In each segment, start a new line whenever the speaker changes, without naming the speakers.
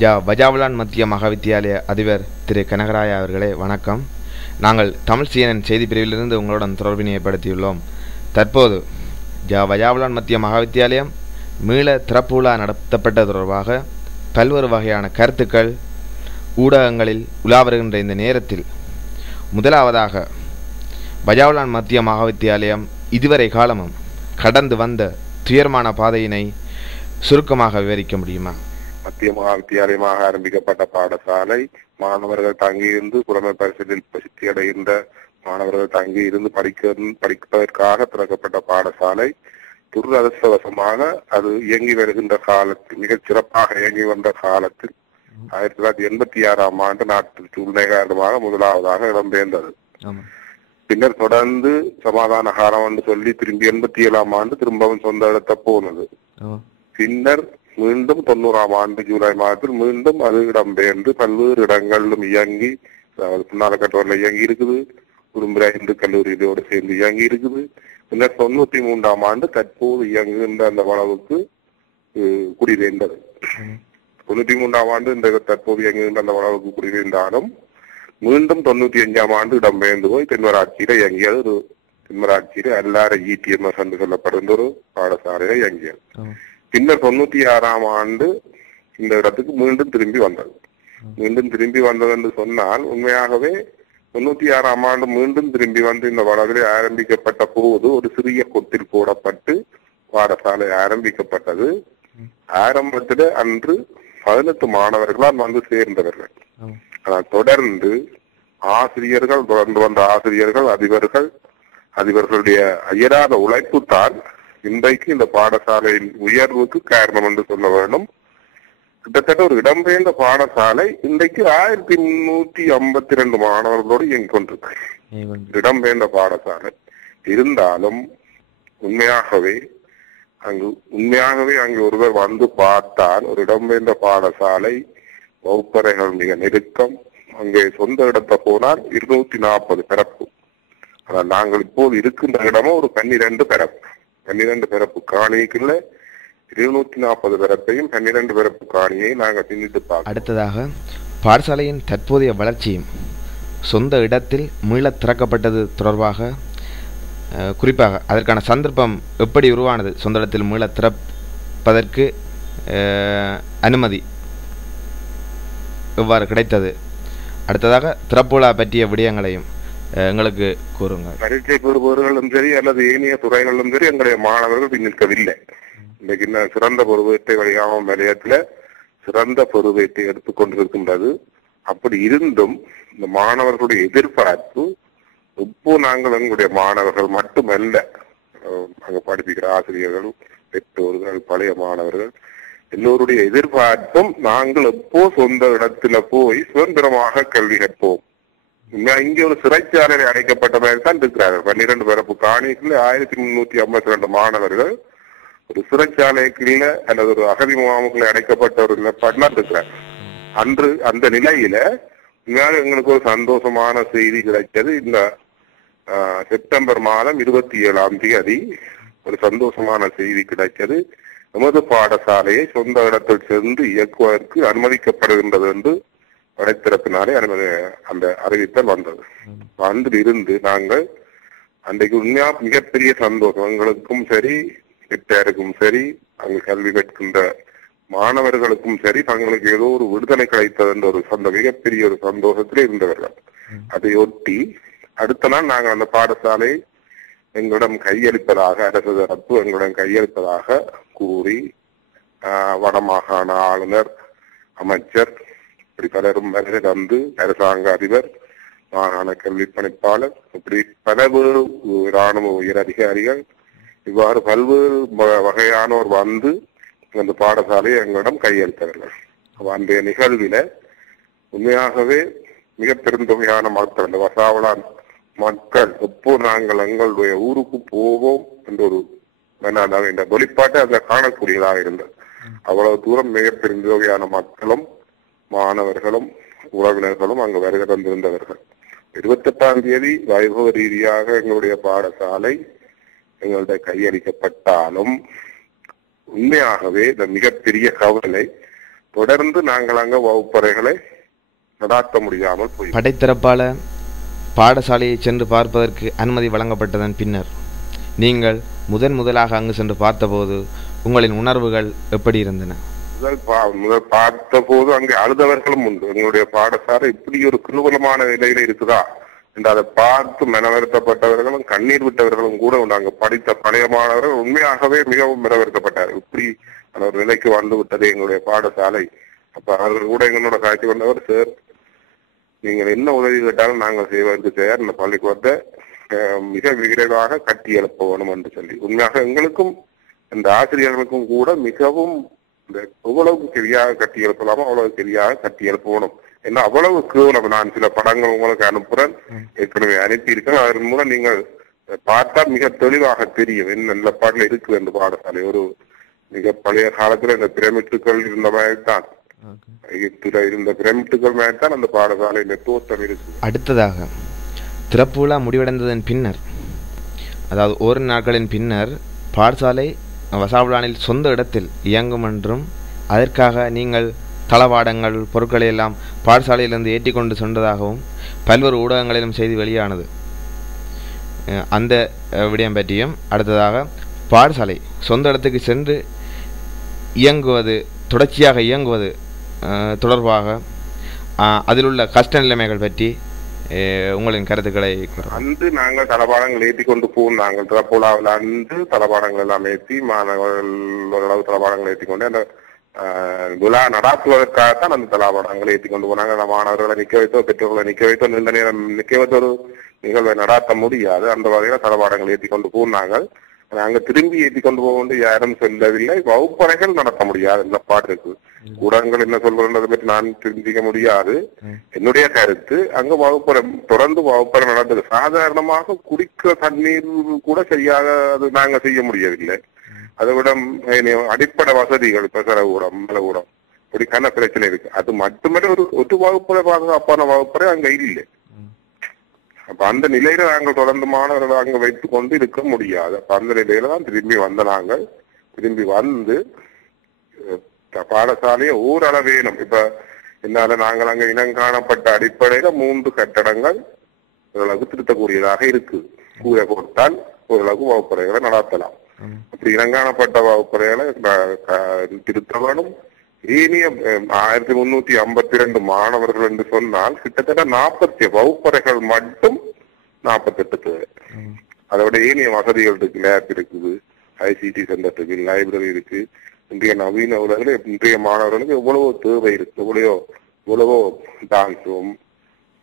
ஜா பஜாவலான் மத்திய மகாவித்தியாலய அதிபர் திரு கனகராயா அவர்களே வணக்கம். நாங்கள் தமிழ் சிஎன்என் செய்தி பிரிவிலிருந்து உங்களுடன் தொடர்பினை ஏற்படுத்தியுள்ளோம் தற்போது ஜா வஜாவுலான் மத்திய மகாவித்தியாலயம் மீள திறப்பு விழா நடத்தப்பட்டது தொடர்பாக பல்வேறு வகையான கருத்துக்கள் ஊடகங்களில் உலா வருகின்ற இந்த நேரத்தில் முதலாவதாக பஜாவலான் மத்திய மகாவித்தியாலயம் இதுவரை காலமும் கடந்து வந்த துயரமான பாதையினை சுருக்கமாக விவரிக்க முடியுமா?
மத்திய மகா வித்தியாலயமாக ஆரம்பிக்கப்பட்ட பாடசாலை மாணவர்கள் தங்கியிருந்து புலமை பரிசலில் பிரசித்தி அடைகின்ற மாணவர்கள் தங்கியிருந்து படிக்க படிப்பதற்காக திறக்கப்பட்ட பாடசாலை. துரதிருஷ்டவசமாக அது இயங்கி வருகின்ற காலத்தில் மிகச் சிறப்பாக இயங்கி வந்த காலத்தில் ஆயிரத்தி தொள்ளாயிரத்தி எண்பத்தி ஆறாம் ஆண்டு நாட்டு சூழ்நிலை காரணமாக முதலாவதாக இடம்பெயர்ந்தது. பின்னர் தொடர்ந்து சமாதான காலம் என்று சொல்லி திரும்பி எண்பத்தி ஏழாம் ஆண்டு திரும்பவும் சொந்த இடத்த போனது. பின்னர் மீண்டும் தொண்ணூறாம் ஆண்டு ஜூலை மாதத்தில் மீண்டும் அது இடம்பெயர்ந்து பல்வேறு இடங்களிலும் இயங்கி அதாவது புன்னாலக்கட்டூர்ல இயங்கி இருக்குது. குறும்புரா இந்து கல்லூரியோடு சேர்ந்து இயங்கி இருக்குது. பின்னர் தொண்ணூத்தி மூன்றாம் ஆண்டு தற்போது இயங்குகின்ற அந்த வளவுக்கு அஹ், குடிபெயர்ந்தது தொண்ணூத்தி மூன்றாம் ஆண்டு இந்த தற்போது இயங்குகின்ற அந்த வளவுக்கு குடிபெயர்ந்தாலும் மீண்டும் தொண்ணூத்தி அஞ்சாம் ஆண்டு இடம்பெயர்ந்து போய் தென்மராட்சியில இயங்கியது. ஒரு தென்மராட்சியில எல்லார இடிஎம்எஸ் என்று சொல்லப்படுகின்ற ஒரு பாடசாலையில இயங்கியது. பின்னர் தொண்ணூத்தி ஆறாம் ஆண்டு இந்த இடத்துக்கு மீண்டும் திரும்பி வந்தது. மீண்டும் திரும்பி வந்தது என்று சொன்னால் உண்மையாகவே தொண்ணூத்தி ஆறாம் ஆண்டு மீண்டும் திரும்பி வந்து இந்த வளவிலே ஆரம்பிக்கப்பட்ட போது ஒரு சிறிய கொத்தில் போடப்பட்டு பாடசாலை ஆரம்பிக்கப்பட்டது. ஆரம்பத்தில் அன்று பதினெட்டு மாணவர்களால் வந்து சேர்ந்தவர்கள். ஆனால் தொடர்ந்து ஆசிரியர்கள் தொடர்ந்து வந்த ஆசிரியர்கள் அதிபர்கள் அதிபர்களுடைய அயராத உழைப்பு தான் இன்றைக்கு இந்த பாடசாலையின் உயர்வுக்கு காரணம் என்று சொல்ல வேண்டும் கிட்டத்தட்ட ஒரு இடம்பெயர்ந்த பாடசாலை இன்றைக்கு ஆயிரத்தி முன்னூத்தி ஐம்பத்தி ரெண்டு மாணவர்களோடு இயங்கிக் கொண்டிருக்கு இடம்பெயர்ந்த பாடசாலை. இருந்தாலும் உண்மையாகவே அங்கு உண்மையாகவே அங்கு ஒருவர் வந்து பார்த்தால் ஒரு இடம்பெயர்ந்த பாடசாலை வகுப்பறைகள் மிக நெருக்கம். அங்கே சொந்த இடத்தை போனால் இருநூத்தி நாற்பது பிறப்பு. ஆனால் நாங்கள் இப்போது இருக்கின்ற இடமும் ஒரு பன்னிரண்டு பிறப்பு. பன்னிரண்டு பிறப்பு காணிக்குள்ள இருநூத்தி நாற்பது பிறப்பையும் பன்னிரண்டு பிறப்பு காணியையும் நாங்கள் சிந்தித்து பார்க்கிறோம்.
அடுத்ததாக பாடசாலையின் தற்போதைய வளர்ச்சியும் சொந்த இடத்தில் மீளத் திறக்கப்பட்டது தொடர்பாக குறிப்பாக அதற்கான சந்தர்ப்பம் எப்படி உருவானது? சொந்த இடத்தில் மீள திறப்பதற்கு அனுமதி எவ்வாறு கிடைத்தது? அடுத்ததாக திறப்புலா பற்றிய விடயங்களையும் எங்களுக்கு கூறுங்கள்
பரீட்சை பெறுபவர்களும் சரி அல்லது ஏனைய துறைகளிலும் சரி எங்களுடைய மாணவர்கள் பின்னிற்கவில்லை நிற்கவில்லை. இன்னும் சிறந்த பொறுப்பேற்றை வழியாகும் நிலையத்துல சிறந்த பொறுப்பேற்றை எடுத்துக்கொண்டிருக்கின்றது அப்படி இருந்தும் இந்த மாணவர்களுடைய எதிர்பார்ப்பு இப்போ நாங்கள் எங்களுடைய மாணவர்கள் மட்டுமல்ல அங்க படிப்பிக்கிற ஆசிரியர்கள் பெற்றோர்கள் பழைய மாணவர்கள் எல்லோருடைய எதிர்பார்ப்பும் நாங்கள் எப்போ சொந்த இடத்துல போய் சுதந்திரமாக கல்வி கற்போம். இங்க ஒரு சிறைச்சாலையில் அடைக்கப்பட்ட மாதிரி தான் இருக்கிறார்கள். பன்னிரண்டு பிறப்பு காணிகள் ஆயிரத்தி முன்னூத்தி ஐம்பத்தி ரெண்டு மாணவர்கள் ஒரு சிறைச்சாலைக்குள்ள அல்லது ஒரு அகதி முகாமுக்குள்ள அடைக்கப்பட்ட ஒரு நிலப்பாடுல இருக்கிறார். அன்று அந்த நிலையில உண்மையாக எங்களுக்கு ஒரு சந்தோஷமான செய்தி கிடைச்சது இந்த ஆஹ், செப்டம்பர் மாதம் இருபத்தி ஏழாம் தேதி ஒரு சந்தோஷமான செய்தி கிடைச்சது நமது பாடசாலையை சொந்த இடத்தில் சென்று இயக்குவதற்கு அனுமதிக்கப்படுகின்றது என்று வலைத்தரப்பினாலே அனுமதி அந்த அறிவித்தல் வந்தது. வந்து இருந்து நாங்கள் அன்றைக்கு உண்மையா மிகப்பெரிய சந்தோஷம். எங்களுக்கும் சரி பெற்றாருக்கும் சரி அங்கு கல்வி கற்கின்ற மாணவர்களுக்கும் சரி தங்களுக்கு ஏதோ ஒரு விடுதலை கிடைத்தது என்ற ஒரு சொந்த மிகப்பெரிய ஒரு சந்தோஷத்திலே இருந்தவர்கள். அதையொட்டி அடுத்த நாள் நாங்கள் அந்த பாடசாலை எங்களிடம் கையளிப்பதாக அரசு தரப்பு எங்களிடம் கையளிப்பதாக கூறி ஆஹ், வடமாகாண ஆளுநர் அமைச்சர் இப்படி பலரும் வருகை தந்து அரசாங்க அதிபர் மாகாண கல்வி பணிப்பாளர் இப்படி பலவேறு இராணுவ உயர் அதிகாரிகள் இவ்வாறு பல்வேறு வ- வகையானோர் வந்து அந்த பாடசாலையை எங்களிடம் கையளித்தவர்கள். அந்த அன்றைய நிகழ்வில உண்மையாகவே மிக பெருந்தொகையான மக்கள் அந்த வசாவளான் மக்கள் எப்போ நாங்கள் எங்களுடைய ஊருக்கு போவோம் என்ற ஒரு இந்த வெளிப்பாட்டை அதுல காணக்கூடியதாக இருந்தது. அவ்வளவு தூரம் மிக பெருந்தொகையான மக்களும் மாணவர்களும் உறவினர்களும் அங்கு வருகை தந்திருந்தவர்கள். இருபத்தி எட்டாம் தேதி வைபவ ரீதியாக எங்களுடைய பாடசாலை எங்களுடைய கையளிக்கப்பட்டாலும் உண்மையாகவே இந்த மிகப்பெரிய கவலை தொடர்ந்து நாங்கள் அங்க வகுப்பறைகளை நடாத்த முடியாமல் போய்
படைத்தரப்பால பாடசாலையை சென்று பார்ப்பதற்கு அனுமதி வழங்கப்பட்டதன் பின்னர் நீங்கள் முதன் முதலாக அங்கு சென்று பார்த்தபோது உங்களின் உணர்வுகள் எப்படி இருந்தன?
முதல் முதல் பார்த்த போது அங்கே அழுதவர்களும் உண்டு. எங்களுடைய பாடசாலை இப்படி ஒரு குருவலமான நிலையில இருக்குதா? என்று அதை பார்த்து மனவருத்தப்பட்டவர்களும் கண்ணீர் விட்டவர்களும் கூட உண்டு. அங்க படித்த பழைய மாணவர்கள் உண்மையாகவே மிகவும் மனவருத்தப்பட்டார் இப்படி அந்த ஒரு நிலைக்கு வந்து விட்டது எங்களுடைய பாடசாலை. அப்ப அவர்கள் கூட எங்களோட காட்சி வந்தவர் சார் நீங்கள் என்ன உதவி கேட்டாலும் நாங்கள் செய்வதற்கு தயார் இந்த பள்ளிக்கூடத்தை மிக விரைவாக கட்டி எழுப்ப வேணும் என்று சொல்லி. உண்மையாக எங்களுக்கும் இந்த ஆசிரியர்களுக்கும் கூட மிகவும் இந்த எவ்வளவு சரியாக கட்டி எழுப்பலாமோ அவ்வளவு சரியாக கட்டி எழுப்பணும். ஏன்னா அவ்வளவு கேவலம் நான் சில படங்கள் உங்களுக்கு அனுப்புறேன். ஏற்கனவே அனுப்பியிருக்கேன். அதன் மூலம் நீங்கள் பார்த்தா மிக தெளிவாக தெரியும் என்ன நல்ல பாடல இருக்கு இந்த பாடசாலை. ஒரு மிக பழைய காலத்துல இந்த பிரமிட்டுகள் இருந்த மாதிரி தான் எகிப்துல இருந்த பிரமிட்டுகள் மாதிரி தான் அந்த பாடசாலையில தோற்றம் இருக்கு
அடுத்ததாக திறப்பு விழா முடிவடைந்ததன் பின்னர் அதாவது ஒரு நாட்களின் பின்னர் பாடசாலை வசாபுலானில் சொந்த இடத்தில் இயங்கும் என்றும் அதற்காக நீங்கள் தளவாடங்கள் பொருட்களை எல்லாம் பாடசாலையிலிருந்து ஏற்றிக்கொண்டு சென்றதாகவும் பல்வேறு ஊடகங்களிலும் செய்தி வெளியானது. அந்த விடயம் பற்றியும் அடுத்ததாக பாடசாலை சொந்த இடத்துக்கு சென்று இயங்குவது தொடர்ச்சியாக இயங்குவது தொடர்பாக அதில் அதிலுள்ள கஷ்ட நிலைமைகள் பற்றி உங்களின் கருத்துக்களை
அன்று நாங்கள் தளபாடங்கள் ஏற்றி கொண்டு போவோம். நாங்கள் திறப்புலாவில் அன்று தளபாடங்கள் எல்லாம் ஏற்றி மாணவர்கள் ஓரளவு தளபாடங்கள் ஏற்றி கொண்டு அந்த ஆஹ், விழா நடாத்துவதற்காகத்தான் அந்த தளபாடங்களை ஏற்றி கொண்டு போனாங்க. அந்த மாணவர்களை நிக்க வைத்தோ பெற்றோர்களை நிக்க வைத்தோ நீண்ட நேரம் நிக்க வைத்த ஒரு நிகழ்வை நடாத்த முடியாது. அந்த வகையில தளபாடங்கள் ஏற்றி கொண்டு போனாங்க அங்க திரும்பி ஏற்றி கொண்டு போக வேண்டிய யாரும் சொல்லவில்லை. வகுப்பறைகள் நடத்த முடியாது. இந்த பாட்டு இருக்கு. ஊடகங்கள் என்ன சொல்றதை பற்றி நான் தெரிஞ்சிக்க முடியாது. என்னுடைய கருத்து அங்க வகுப்பறை தொடர்ந்து வகுப்பறை நடந்தது. சாதாரணமாக குடிக்க தண்ணீர் கூட சரியாக அது நாங்க செய்ய முடியவில்லை. அதை விட அடிப்படை வசதிகள் இப்ப சிறகூடம் மலகூடம் இப்படிக்கான பிரச்சனை இருக்கு. அது மட்டுமே ஒரு ஒரு வகுப்பறை பாதுகாப்பான வகுப்பறை அங்க இல்லை. அப்ப அந்த நிலையில நாங்கள் தொடர்ந்து மாணவர்களை அங்க வைத்துக் கொண்டு இருக்க முடியாது. அப்ப அந்த நிலையில தான் திரும்பி வந்த நாங்கள். திரும்பி வந்து பாடசாலையை ஓரளவேனும் இப்ப என்னால நாங்கள் அங்க இனங்காணப்பட்ட அடிப்படையில மூன்று கட்டடங்கள் ஓரளவுக்கு திருத்தக்கூடியதாக இருக்கு. கூரை போட்டால் ஓரளவுக்கு வகுப்பறைகளை நடத்தலாம். அப்படி இனங்காணப்பட்ட வகுப்பறைகளை திருத்த வேணும் ஏனிய ஆயிரத்தி முன்னூத்தி ஐம்பத்தி ரெண்டு மாணவர்கள் என்று சொன்னால் கிட்டத்தட்ட நாற்பத்தி வகுப்பறைகள் மட்டும் நாற்பத்தெட்டு தேவை. அதை விட ஏனிய வசதிகள் இருக்கு. லேப் இருக்குது ஐசிடி சென்டர் இருக்கு லைப்ரரி இருக்கு. இன்றைய நவீன உலகில் இன்றைய மாணவர்களுக்கு எவ்வளவோ தேவை இருக்கு. எவ்வளவோ எவ்வளவோ dance room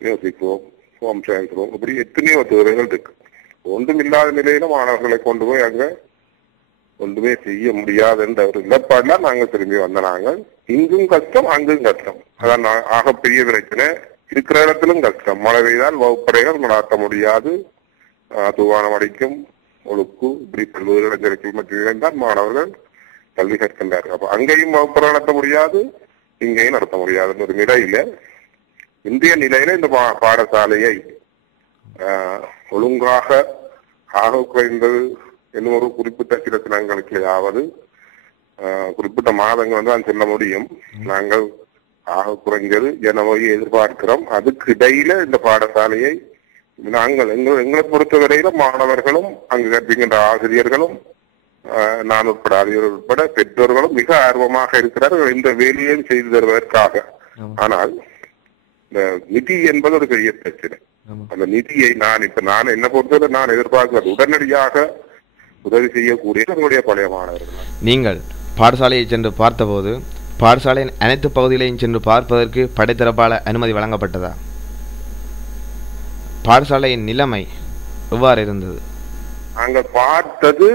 music room home science room இப்படி எத்தனையோ தேவைகள் இருக்கு. ஒன்றும் இல்லாத நிலையில மாணவர்களை கொண்டு போய் அங்க ஒன்றுமே செய்ய முடியாது என்ற ஒரு நிலப்பாடுல நாங்க திரும்பி வந்த நாங்கள் இங்கும் கஷ்டம் அங்கும் கஷ்டம். அதான் நான் ஆகப்பெரிய பிரச்சனை. இருக்கிற இடத்திலும் கஷ்டம். மழை பெய்தால் வகுப்பறைகள் நடாத்த முடியாது. ஆஹ் தூவானம் அடிக்கும். ஒழுக்கு இப்படி பல்வேறு இளைஞர்கள் மற்றும் இணைந்தால் மாணவர்கள் கல்வி கற்கின்றார்கள். அப்ப அங்கேயும் வகுப்பறை நடத்த முடியாது. இங்கேயும் நடத்த முடியாதுன்னு ஒரு நிலையில இந்திய நிலையில இந்த பா- பாடசாலையை ஆஹ், ஒழுங்காக ஆக குறைந்தது இன்னும் ஒரு குறிப்பிட்ட சில தினங்களுக்குள்ளாவது ஆஹ், குறிப்பிட்ட மாதங்கள் வந்து நான் சொல்ல முடியும். நாங்கள் ஆக குறைஞ்சது ஜனவரி எதிர்பார்க்கிறோம். அதுக்கு இடையில இந்த பாடசாலையை நாங்கள் எங்கள் எங்களை பொறுத்தவரையில மாணவர்களும் அங்கு கற்பிக்கின்ற ஆசிரியர்களும் ஆஹ், நான் உட்பட ஆசிரியர்கள் உட்பட பெற்றோர்களும் மிக ஆர்வமாக இருக்கிறார்கள் இந்த வேலையை செய்து தருவதற்காக. ஆனால் இந்த நிதி என்பது ஒரு பெரிய பிரச்சனை. அந்த நிதியை நான் இப்ப நான் என்ன பொறுத்தவரை நான் எதிர்பார்க்கிறது உடனடியாக உதவி செய்யக்கூடிய எங்களுடைய பழைய மாணவர்கள்.
நீங்கள் பாடசாலையை சென்று பார்த்தபோது பாடசாலையின் அனைத்து பகுதிகளையும் சென்று பார்ப்பதற்கு படைத்தரப்பால அனுமதி வழங்கப்பட்டதா? பாடசாலையின் நிலைமை எவ்வாறு இருந்தது?
நாங்கள் பார்த்தது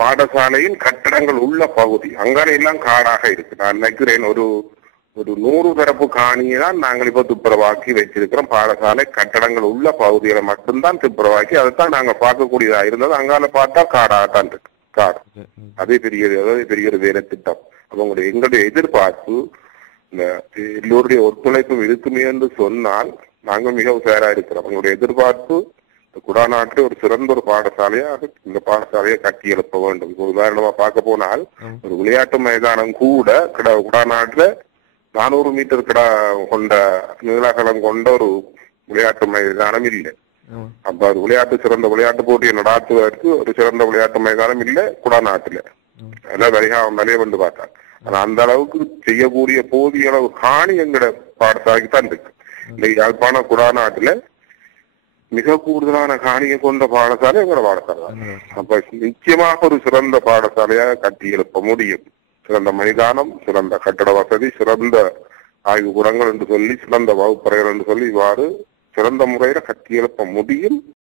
பாடசாலையின் கட்டடங்கள் உள்ள பகுதி. அங்கான எல்லாம் காடாக இருக்கு. நான் நினைக்கிறேன் ஒரு ஒரு நூறு தரப்பு காணியை தான் நாங்கள் இப்போ துப்புரவாக்கி வச்சிருக்கிறோம். பாடசாலை கட்டடங்கள் உள்ள பகுதிகளை மட்டும்தான் துப்புரவாக்கி அதைத்தான் நாங்க பார்க்கக்கூடியதா இருந்தது. அங்கால பார்த்தா காடாகத்தான் இருக்கு. காடு. அதே பெரிய அதாவது பெரிய ஒரு வேலை திட்டம். அவங்களுடைய எங்களுடைய எதிர்பார்ப்பு இந்த எல்லோருடைய ஒத்துழைப்பு இருக்குமே என்று சொன்னால் நாங்கள் மிக உஷாரா இருக்கிறோம். எங்களுடைய எதிர்பார்ப்பு இந்த குடாநாட்டில் ஒரு சிறந்த ஒரு பாடசாலையாக இந்த பாடசாலையை கட்டி எழுப்ப வேண்டும். உதாரணமா பார்க்க போனால் ஒரு விளையாட்டு மைதானம் கூட கிட- குடாநாட்டுல நானூறு மீட்டர் கடா கொண்ட நீளகலம் கொண்ட ஒரு விளையாட்டு மைதானம் இல்லை. அப்ப அது விளையாட்டு சிறந்த விளையாட்டு போட்டியை நடாத்துவதற்கு ஒரு சிறந்த விளையாட்டு மைதானம் இல்ல குடாநாட்டுல. அதான் வரிகா வந்தாலே வந்து பார்த்தான். ஆனா அந்த அளவுக்கு செய்யக்கூடிய போதிய அளவு காணி எங்கட பாடசாலைக்கு தான் இருக்கு. இந்த யாழ்ப்பாண குடாநாட்டுல மிக கூடுதலான காணியை கொண்ட பாடசாலை எங்கட பாடசாலை. அப்ப நிச்சயமாக ஒரு சிறந்த பாடசாலையாக கட்டி எழுப்ப முடியும். சிறந்த மைதானம் சிறந்த கட்டட வசதி சிறந்த ஆய்வு குணங்கள் என்று சொல்லி சிறந்த வகுப்பறைகள் என்று சொல்லி இவ்வாறு சிறந்த முறையில கட்டி எழுப்ப முடியும்.